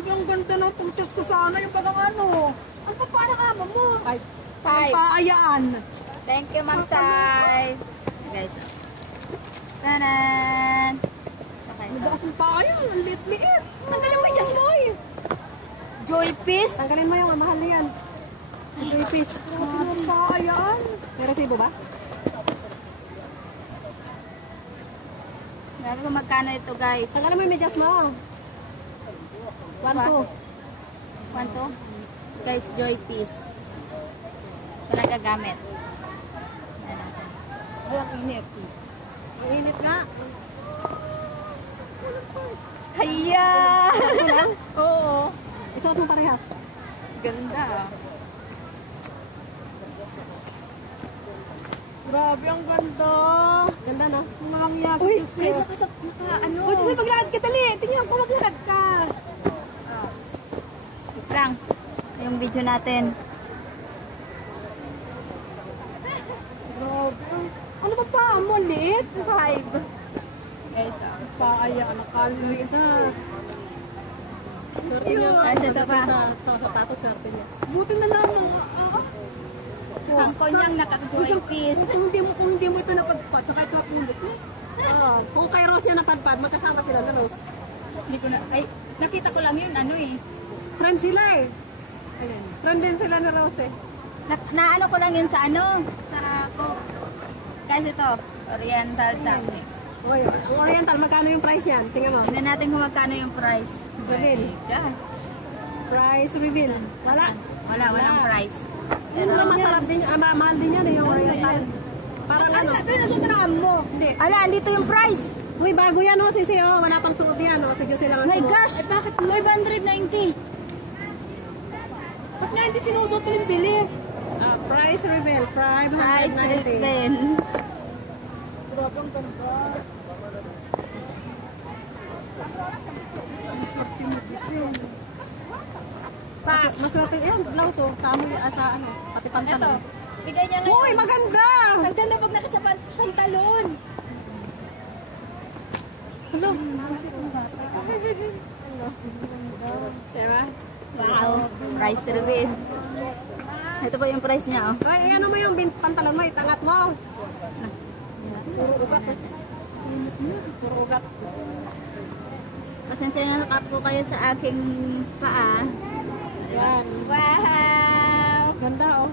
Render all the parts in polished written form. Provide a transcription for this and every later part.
Grabe, ang ganda ng putos ko sana. Yung bagang ano. Ang paparang ama mo. Five. Paayaan. Thank you, Ma'am Tay. Guys. Tanan. Okay. Nagaas yung paayaan. Ang liit-liit. Tanggalin mo yung just boy. Joy Peace. Tanggalin mo yung mahal na yan. Joy Peace. Grabe yung paayaan. May resibo ba? Grabe kung magkano ito, guys. Tanggalin mo yung medyas mo. 1, 2. 1, 2. Guys, Joy Peace. Ito nagagamit. Ay, ang init. Ang init nga. Haya! Ito lang? Oo. Isuot mo parehas. Ganda. Grabe, ang ganda. Ganda na. Mangya sa Uy, Diyos. kahit nakasap ka, ano? Uy, Diyos, maglakad ka dali. Tingnan ko, maglakad ka. Lang. Yung video natin. Grabe. Ano ba pa? Mo, liit? 5. Guys, Paayaan, nakaliit na. Swerte niya. Tapos ito pa. Sa sapatos, swerte niya. Buti na lang. Sampo niyang naka-Joy Peace. Kung hindi mo ito napadpad, saka ito napulot eh. Oo. Kung kay Rose yan napadpad, magkasama sila na Rose. Hindi ko na, ay, nakita ko lang yun, ano eh. Friend sila eh. Friend din sila na Rose eh. Naano ko lang yun sa ano, sa guys ito, Oriental Technique. Uy, ang Oriental, magkano yung price yan? Tingnan mo. Tingnan natin kung magkano yung price. Reveal. God. Price reveal. Wala. Walang price. Pero masarap din, mahal din yan eh, yung Oriental. Parang ano. Ano na suot na mo? Hindi. Ala, andito yung price. Uy, bago yan oh, sisi oh. Wala pang suot yan oh. Sige sila. My gosh! Bakit 590? Ba't nga hindi sinusot ko yung bili? Price reveal. Price 590. din. Grabe, ang ganda. Pa, Maswerte yan. Blouse oh. Tama yung asa ano. Pati ito. pantalon. Bigay niya ngayon. Uy, maganda! Ang ganda pag nakasapantalon. Hello. Diba? Wow. Price reveal. Ito po yung price niya, oh. Ay, ano mo yung pantalon mo, itangat mo. Puro ugat. Puro ugat. Pasensya na po kayo sa aking paa. Yan. Wow! Ganda oh.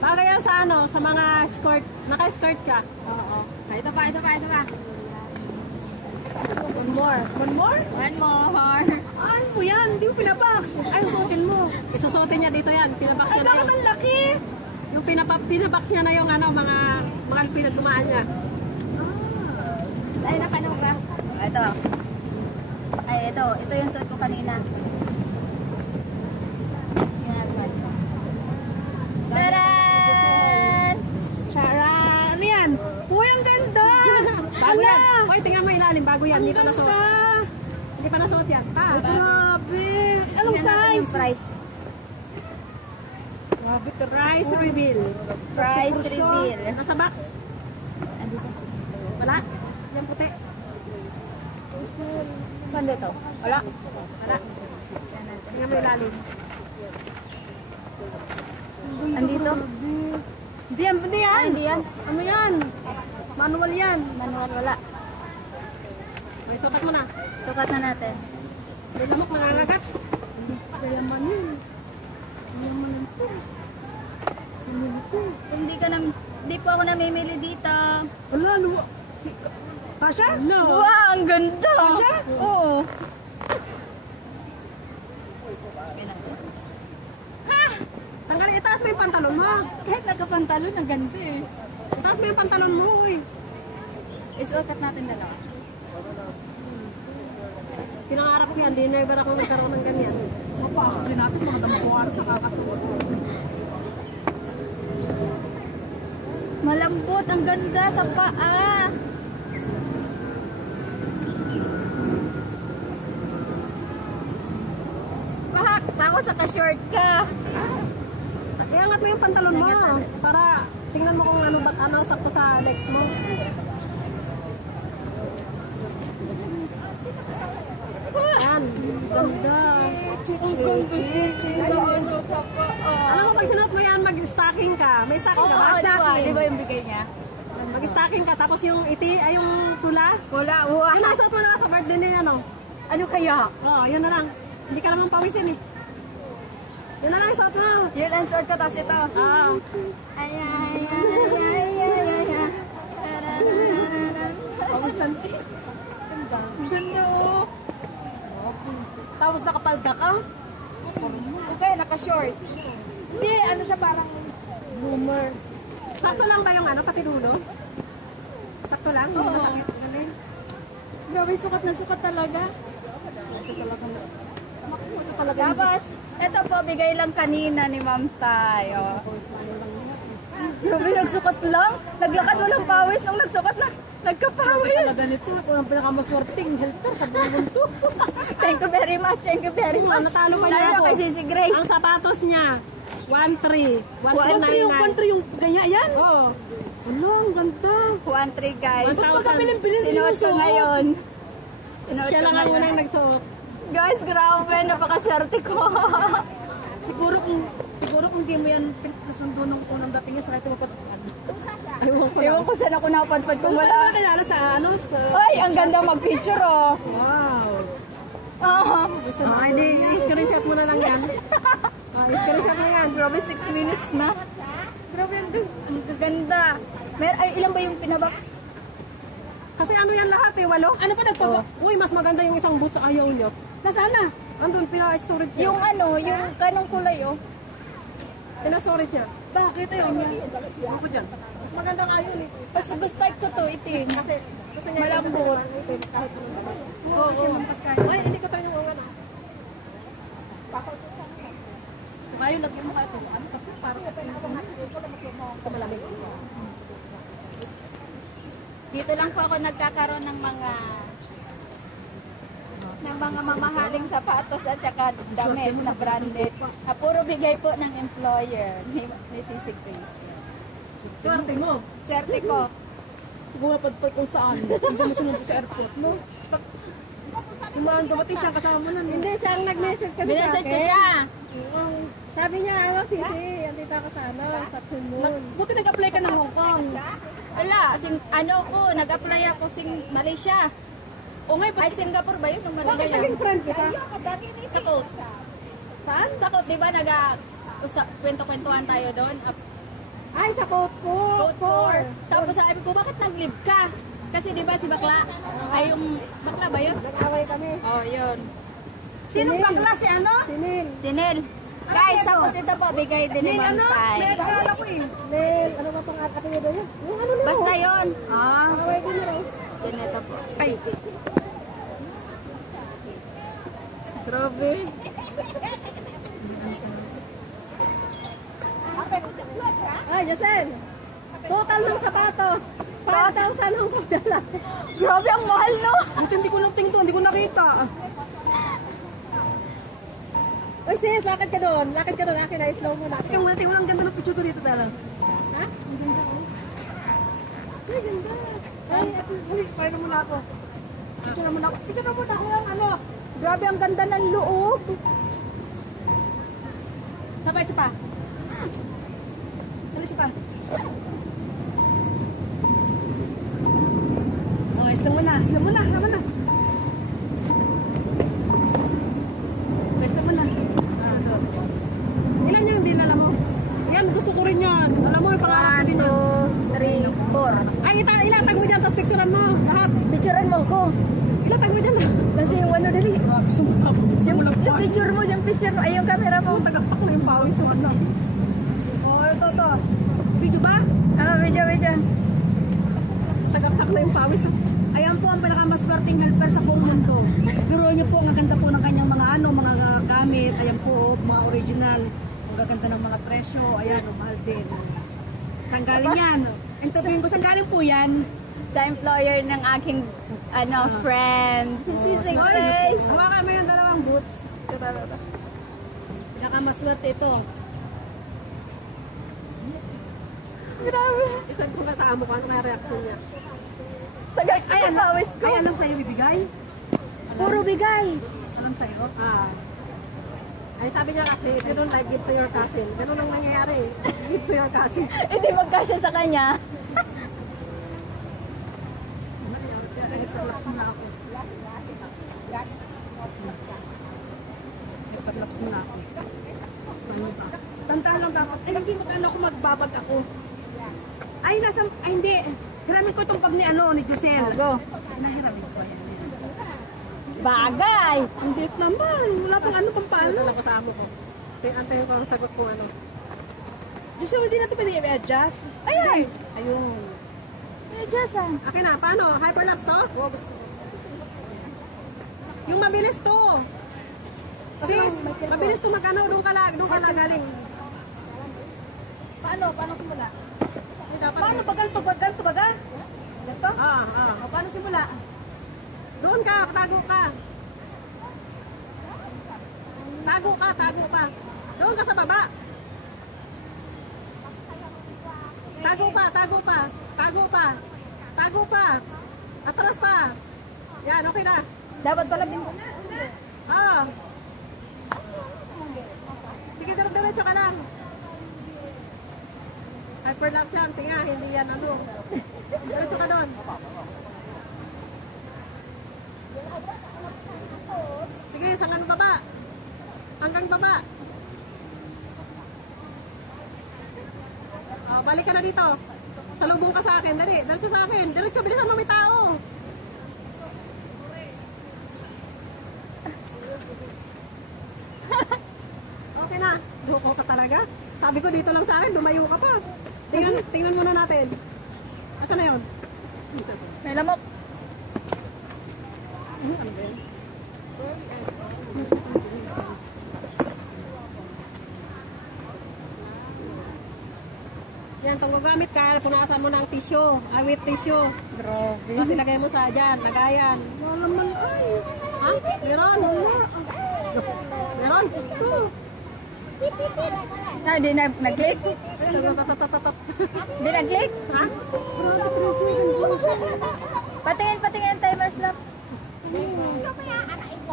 Bagay yan sa ano, sa mga skirt. Naka-skirt ka. Oo. Ito pa. One more. One more? One more. Ano mo yan? Hindi mo pinabox. Ay, suotin mo. Isusutin niya dito yan. Pinabox Ay, niya na bakit yung, ang laki? yung pinabox niya na yung ano, mga pinagdumaan niya. Ay, nakanong ba? Ito. Ay, ito. Ito yung suot ko kanina. Yan. Taran! Shara, ano yan? Uy, ang ganda! Bago Ala! yan. Hoy, tingnan mo ilalim. Bago yan. Hindi pa Ang nasuot. ganda! Hindi pa nasuot yan. Pa. Grabe! Anong Tingnan natin size? yung price. Grabe, Price reveal. Price reveal. Nasa box. Andito. Wala. Yan puti. Saan dito? Wala. Wala. Tingnan mo ilalim. Andito? Hindi yan, hindi yan. Ay, hindi yan. Ano yan? Manual yan. Manual, wala. Hoy, sukat mo na. Sukat na natin. May lamok nangangagat. Kaya man yun. Kaya man ito. Hindi po ako namimili dito. Wala, luwa. Kasha? No. Wow, ang ganda! Kasha? Oo. Tanggalin, itaas mo yung pantalon mo. Kahit nakapantalon, ang ganda eh. Itaas mo yung pantalon mo, uy. Isukat natin dalawa. Pinangarap ko yan, di never ako nagkaroon ng ganyan. Mapakasin natin mga dampuan. Nakakasuot. Malambot, ang ganda sa paa. Pahak, tapos saka-short ka. Iangat mo yung pantalon mo para tingnan mo kung ano sakto sa legs mo. Yan, ganda. Alam mo, pag sinuot mo yan, mag-stocking ka. May stocking ka ba? Oo, Stocking. di ba yung bigay niya? Mag-stocking ka, tapos yung ay yung tula. Wala, wala. Yun ang isuot mo na lang sa birthday niya, ano? Ano kaya? Oo, yun na lang. Hindi ka naman pawisin eh. Yun na lang isuot mo. Yun ang suot ko, tapos ito. Ah. Ay, ay, ay, ay, ay, ay, ay. Pawisan. Ganda oh. Tapos nakapalda ka? Okay, naka-short. Hindi, ano siya parang boomer. Sakto lang ba yung ano, pati dulo? Sakto lang? Hindi masakit. Ganun. Grabe, sukat na sukat talaga. Ito talaga. Tapos, ito po, bigay lang kanina ni Ma'am tayo. Grabe, nagsukat lang. Naglakad, walang pawis. Nung nagsukat na, nagkapawis. Talaga nito. Ako ang pinakamaswerteng helper sa buong mundo. Thank you very much, thank you very much. Natalo pa niya Lalo ako. kay Sisi Grace. Ang sapatos niya, 1-3. 1-3 yung gaya yan? Oo. Ano, ang ganda. 1-3 guys. 1,000. Sinuot ko ngayon. Sinuot Siya ko lang ang ngayon. unang nagsuot. Guys, grabe, napakaswerte ko. Siguro kung di mo yan nasundo nung unang dating niya, sakit mo pa. Ewan ko saan ako napadpad kung Wala wala. ka kilala sa ano? Sa... Ay, ang ganda mag-picture oh. Wow. Ah, Hindi, screenshot mo na lang yan. Screenshot mo yan. grabe 6 minutes na. Grabe, ang ganda. Ay, ilan ba yung pinabox? Kasi ano yan lahat eh, 8? Ano pa nagpaba? Uy, mas maganda yung isang boot sa ayaw niyo. Nasaan na? Andun, pina-storage siya. Yung ano, yung kanong kulay oh. Pina-storage siya. Bakit? Ayaw niya. Ako dyan. Maganda nga yun eh. Kasi gusto type ko to, itim. Kasi gusto niya Malambot. Oo. Ay, hindi ko tayo nung ano. Mayo, lagyan mo kayo ito. Ano kasi parang malamig. Dito lang po ako nagkakaroon ng mga mamahaling sapatos at saka damit na branded. Na puro bigay po ng employer ni Sisi Grace. Swerte mo. Swerte ko. Siguro padpay kung saan. Hindi mo sunod sa airport, no? Sumaan dumating siya kasama mo nun. Hindi, siya ang nag-message kasi Binasad ko siya. Sabi niya, ano, Sisi, andito ako sa ano, sa Chumon. Buti nag-apply ka ng Hong Kong. Wala, nag-apply ako Malaysia. O ngayon, Ay, Singapore ba yun? Nung bakit Malaysia. naging friend kita? Takot. Saan? Takot, di ba? Kwento-kwentuhan tayo doon. Ay, sa Code 4. Code 4. Tapos sabi ko, bakit nag-live ka? Kasi di ba si Bakla? Ay, yung Bakla ba yun? Nag-away kami. Oh, yun. Sinong bakla si ano? Sinil. Sinel. Guys, tapos ito po, bigay din ni Ma'am Tay. Nagkala ko eh. Nel, ano ba pang ate niya doon? Yung ano na. Basta yun. Away ko na raw. Yun ito po. Ay. Grabe. Ay, Jacel. Total ng sapatos. 5,000 ang pagdala. Grabe, ang mahal, no? Hindi ko nang tingto, hindi ko nakita. Uy sis, lakad ka doon. Lakad ka doon. Akin na, slow mo na. Tingnan mo na, tingnan mo lang ganda ng picture ko dito tala. Ha? Ang ganda ko. Ay, ganda. Ay, uy, paano mo na ako. Picture na mo na ako. Picture na mo na ako yung ano. Grabe, ang ganda ng loob. Sabay, isa pa. Dali, isa pa. Okay, slow mo na. Slow mo na. Slow mo na. Ilan yung dinala mo? Yan, gusto ko rin yan. Alam mo, yung pangarap ko din yan. 1, 2, 3, 4. Ay, ilatag mo dyan, tapos picturean mo. Lahat. Picturean mo ko. Ilatag mo dyan. Kasi yung ano dali. Yung picture mo, yung picture mo. Ay, yung camera mo. Tagapak na yung pawis mo. Ano? Oh, ito. Video ba? Video. Tagapak na yung pawis. Ayan po ang pinakamaswerteng helper sa buong mundo. Biruin niyo po, ang ganda po ng kanyang mga mga gamit. Ayan po, mga original. Ang gaganda ng mga presyo. Ayan, mahal din. Saan galing yan? Interviewin ko, saan galing po yan? Sa employer ng aking friend. Si Grace. Hawakan mo yung dalawang boots. Pinakamaswerte ito. Grabe. Isang kung kasama ko, ano na reaction niya? Tagal ay, ang pawis ko. Ay, anong sa'yo bibigay? Puro bigay. Anong sa'yo? Ay, sabi niya kasi, if you don't like, give to your cousin. Ganun ang nangyayari. Give to your cousin. Hindi magkasya sa kanya. Nagpag-laps muna ako. Tandaan lang dapat. Ay, hindi magkano ako magbabag ako. Ay, ay, hindi. Hiramin ko itong pag ni, ni Giselle. Oh, go. Nahiramin ko yan. Bagay. Hindi naman. Wala pang pang paano. Wala ko sa amo ko. Antayin ko ang sagot ko Giselle, hindi na ito pwede i-adjust. Ayun. Ayun. I-adjust ah. Okay na, paano? Hyperlapse to? Yung mabilis to. Sis, mabilis to magano, doon ka na galing. Paano simula? Dapat, Paano pag ganito baga? Ganito? O paano simula? doon ka, tago ka. Tago ka. Doon ka sa baba. Tago pa. Atras pa. Yan, okay na. Dapat pala din. Sige, diretso ka lang. Hyperlapse yan, tinga, hindi yan Diretso ka doon. Sige, hanggang baba. Balik ka na dito. Salubong ka sa akin, dali. Diretso sa akin. Diretso, bilisan mo, may tao. Okay na. Duko ka talaga. Sabi ko dito lang sa akin, lumayo ka pa. Tingnan muna natin. Asa na yun? May lamok. Yan, kung gagamit ka, punasan mo ng tissue. With tissue. Grabe. Tapos ilagay mo sa dyan, lagayan. Wala naman ay. Ha? Meron? Meron? Di nag-click? Di nag-click? Ha? Patingin ang timer stop.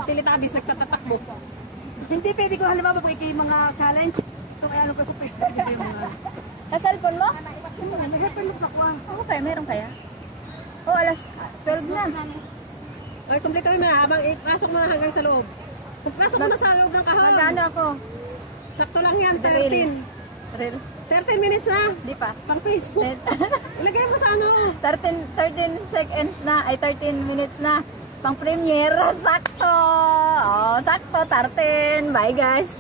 Tilitabis, nagtatatakbo. Hindi pwede ko halimbawa kung ikay mga challenge. Ito kaya ko sa Facebook dito yung mga... Sa cellphone mo? Nag-hyperlapse ako Okay, meron kaya? Alas 12 na. Okay, complete mo na habang ipasok mo na hanggang sa loob. Pasok mo na sa loob ng kahon. Magkano ako? Sakto lang yan, The 13. 13 minutes na. Di pa. Pang Facebook. Ilagay mo sa 13 seconds na, ay 13 minutes na. Pang premiere, sakto. Sakto, 13. Bye guys.